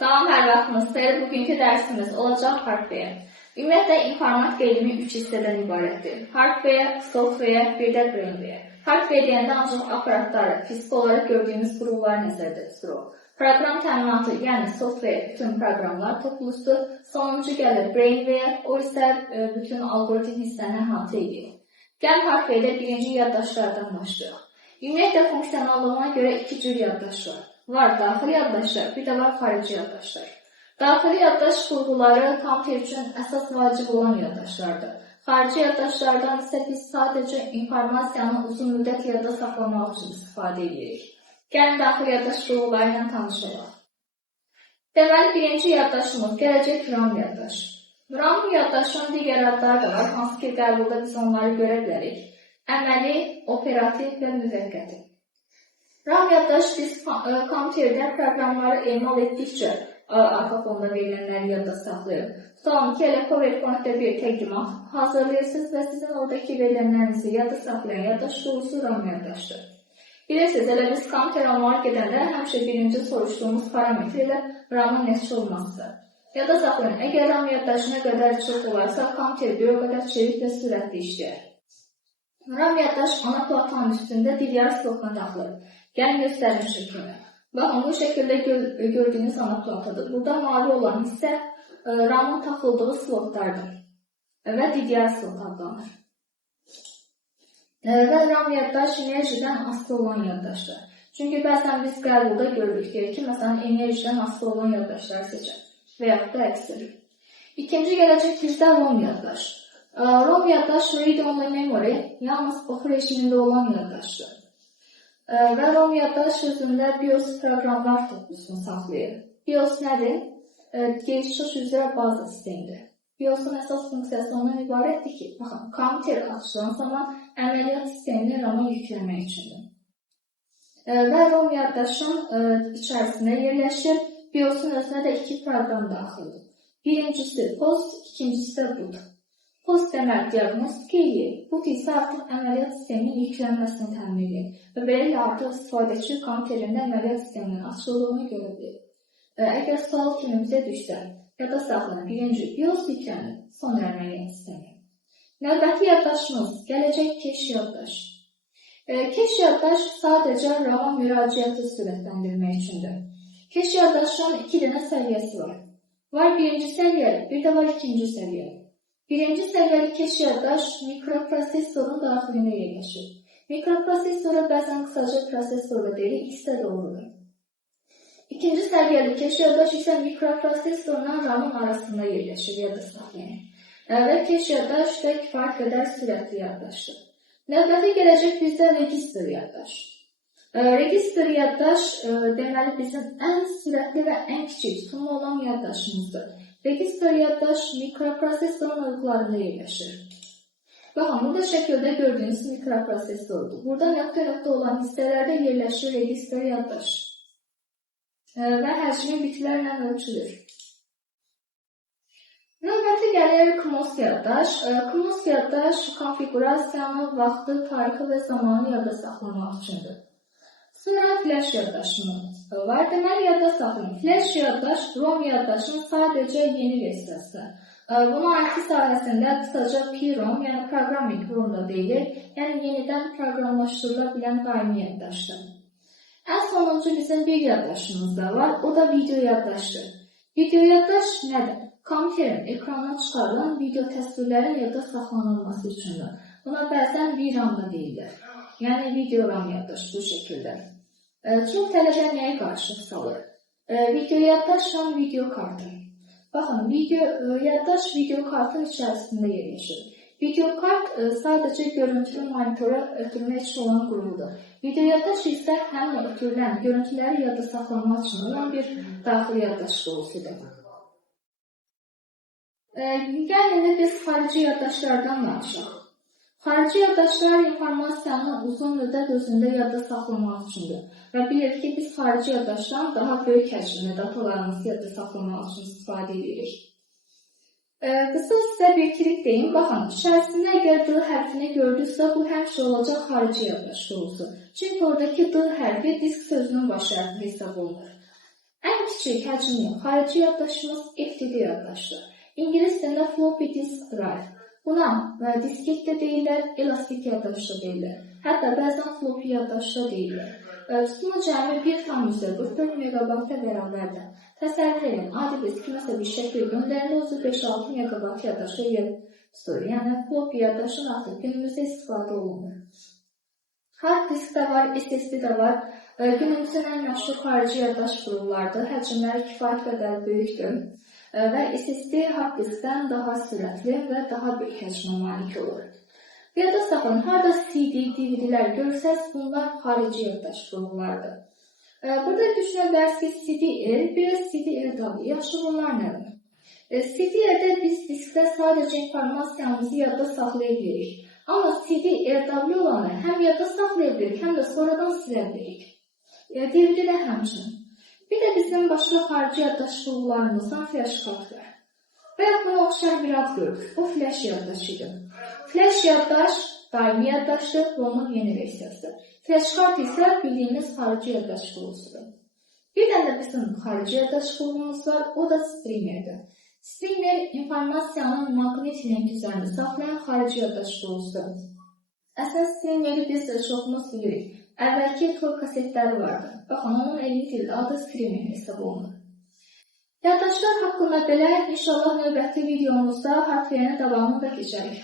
Salam, hər vaxtınız xeyir. Bugünkü dərsimiz olacaq hardware. Ümumiyyətlə, informatika elmi 3 hissədən ibarətdir. Hardware, software, bir də brainware. Hardware deyəndə ancaq aparatları, fiziki olaraq gördüyümüz qurumları nəzərdə tuturuq. Proqram təminatı, yəni software, bütün proqramlar toplusu. Sonuncu gəlir brainware, o isə bütün algoritm hissəni əhatə edir. Gəlin hardware-də birinci yaddaşlardan başlayaq. Ümumiyyətlə, funksionallığına görə 2 cür yaddaş var. Var daxili yaddaşlar, bir də var xarici yaddaşlar. Daxili yaddaş qurğuları kompüter üçün əsas vacib olan yaddaşlardır. Xarici yaddaşlardan isə biz sadəcə informasiyanı uzun müddət yadda saxlamaq üçün istifadə edirik. Gəlin daxili yaddaş qurğuları ilə tanışalım. Deməli, birinci yaddaşımız gələcək RAM yaddaş. RAM yaddaşın digər adları da var, hansı ki qəbulda biz onları görə bilərik. Əməli, operativ və müvəqqəti. RAM yaddaş biz kompüterdə proqramları emal etdikcə arxa fonda verilənləri yadda saxlayır. Tutalım ki, elə PowerPoint-də bir təqdimat hazırlayırsınız və sizin oradakı verilənlərinizi yadda saxlayan yaddaş qurğusu RAM yaddaşdır. Bilirsiniz, elə biz kompüter almağa gedəndə həmişə birinci soruşduğumuz parametr ilə RAM-ın neçə olmasıdır. Yadda saxlayın, əgər RAM yaddaşı nə qədər çox olarsa, kompüter bir o qədər çevik və sürətli işləyər. RAM yaddaş ana platform üstündə DDR slotuna daxılır. Gəlin göstərim şəkildə. Baxın, bu şəkildə gördüyünüz ana platadır. Burada mavi olan isə RAM-ın taxıldığı slotlardır və DDR slot adlanır. Və RAM yaddaş enerjidən asılı olan yaddaşdır. Çünki bəzən biz qəbulda görürük ki, məsələn, enerjidən asılı olan yaddaşları seçək və yaxud da əksir. İkinci gələcək bizdə ROM yaddaş. ROM yaddaş read-only memory, yalnız oxu rejimində olan yaddaşdır. Və ROM yaddaş özündə BIOS proqramlar toplusunu saxlayır. BIOS nədir? Geniş üzrə baza sistemidir. BIOS-un əsas funksiyası ondan ibarətdir ki, baxın, kompüter açılan zaman əməliyyat sistemini RAM-a yükləmək üçündür. Və ROM yaddaşın içərisində yerləşir, BIOS-un özünə də 2 proqram daxildir. Birincisi POST, ikincisi də boot. POST demək diaqnostika eləyir, boot isə artıq əməliyyat sisteminin yüklənməsini təmin edir və beləliklə artıq istifadəçi kompüterində əməliyyat sisteminin açıldığını görə bilir. Əgər sual kimi bizə düşsə, yadda saxlayın, birinci BIOS yüklənir, sonra əməliyyat sistemi. Növbəti yaddaşımız gələcək cache yaddaş. Cache yaddaş sadəcə RAM-a müraciəti sürətləndirmək üçündür. Cache yaddaşın 2 dənə səviyyəsi var. Var birinci səviyyəli, bir də var ikinci səviyyəli. Birinci səviyyəli cache yaddaş mikroprosesorun daxilində yerləşir. Mikroprosesora bəzən qısaca prosesor da deyilir, ikisi də doğrudur. İkinci səviyyəli cache yaddaş isə mikroprosesorla RAM-ın arasında yerləşir, yadda saxlayın. Və cache yaddaş da kifayət qədər sürətli yaddaşdır. Növbəti gələcək bizdə register yaddaş. Register yaddaş deməli bizim ən sürətli və ən kiçik tutumlu olan yaddaşımızdır. Register yaddaş mikroprosesorun uyğularında yerləşir. Baxın, burada şəkildə gördüyünüz mikroprosesordur. Burada nöqtə-nöqtə olan hissələrdə yerləşir register yaddaş. Və həcmi bitlərlə ölçülür. Növbəti gəlir CMOS yaddaş. CMOS yaddaş konfigurasiyanı, vaxtı, tarixi və zamanı yadda saxlamaq üçündür. Sonra flash yaddaşımız var. Deməli, yadda saxlayın. Flash yaddaş, ROM yaddaşın sadəcə yeni versiyasıdır. Bunun IT sahəsində qısaca PROM, yəni Programming ROM da deyilir, yəni yenidən proqramlaşdırıla bilən daimi yaddaşdır. Ən sonuncu bizim bir yaddaşımız da var, o da video yaddaşdır. Video yaddaş nədir? Kompüterin ekrana çıxarılan video təsvirlərin yadda saxlanılması üçündür. Buna bəzən VRAM da deyilir. Yəni video RAM yaddaş bu şəkildə. Çox tələbə nəyə qarşılıq salır? Video yaddaş RAM video kartı. Baxın, yaddaş video kartın içərisində yerləşir. Video kart sadəcə görüntülü monitora ötürmək üçün olan quruludur. Video yaddaş isə həmin ötürülən görüntüləri yadda saxlamaq üçün olan bir daxili yaddaş qurulusudur. Gəlin biz xarici yaddaşlardan danışaq. Xarici yaddaşlar informasiyanı uzun müddət özündə yadda saxlamaq üçündür və bilirik ki, biz xarici yaddaşdan daha böyük həcmdə datalarımızı yadda saxlamaq üçün istifadə edirik. Qısa sizə bir trik deyim, baxın, içərisində əgər D hərfini gördüksə, bu həmişə olacaq xarici yaddaş qurğusu. Çünki oradakı D hərfi disk sözünün baş hərfi hesab olunur. Ən kiçik həcmli xarici yaddaşımız FTD yaddaşdır. İngilis dilində floppy disk drive. Buna disket də deyirlər, elastik yaddaş da deyirlər. Hətta bəzən floppy yaddaş da deyirlər. Tutma cəmi 1,44 megabayta bərabərdir. Təsəvvür edin, adi disk kiməsə bir şəkil göndərində özü 5-6 megabayt yaddaşa yer tutur. Yəni floppy yaddaşın artıq günümüzdə istifadə olunur. Hard disk də var, SSD də var. Günümüzün ən məşhur xarici yaddaş qurullardır. Həcmləri kifayət qədər böyükdür. Və SSD hard diskdən daha sürətli və daha böyük həcmə malik olur. Yadda saxlayın, harada CD, DVD-lər görsəz, bunlar xarici yaddaş qurullardır. Burada düşünə bilərsiniz ki, CD-R, bir də CD-R-W. Yaxşı, bunlar nədir? CD-R-də biz diskdə sadəcə informasiyanımızı yadda saxlaya bilirik. Amma CD-R-W olanı həm yadda saxlaya bilirik, həm də sonradan silə bilirik. DVD-də həmçinin. Bir də bizim başqa xarici yaddaş qurullarımızdan flash kart var. Və ya buna oxşar bir ad görürük. O flash yaddaşıdır. Flash yaddaş daimi yaddaşdır, bu onun yeni versiyasıdır. Flash kart isə bildiyimiz xarici yaddaş qurulusudur. Bir də bizim xarici yaddaş qurulumuz var, o da streamerdir. Streamer informasiyanın maqnit link üzərində saxlayan xarici yaddaş qurulusudur. Əslən streameri biz də çoxumuz bilirik. Əvvəlki toy kasetləri vardı. Baxın, onun elmi dildə adı streamer hesab olunur. Yaddaşlar haqqında belə, inşallah növbəti videomuzda hardware'nin davamını da keçərik.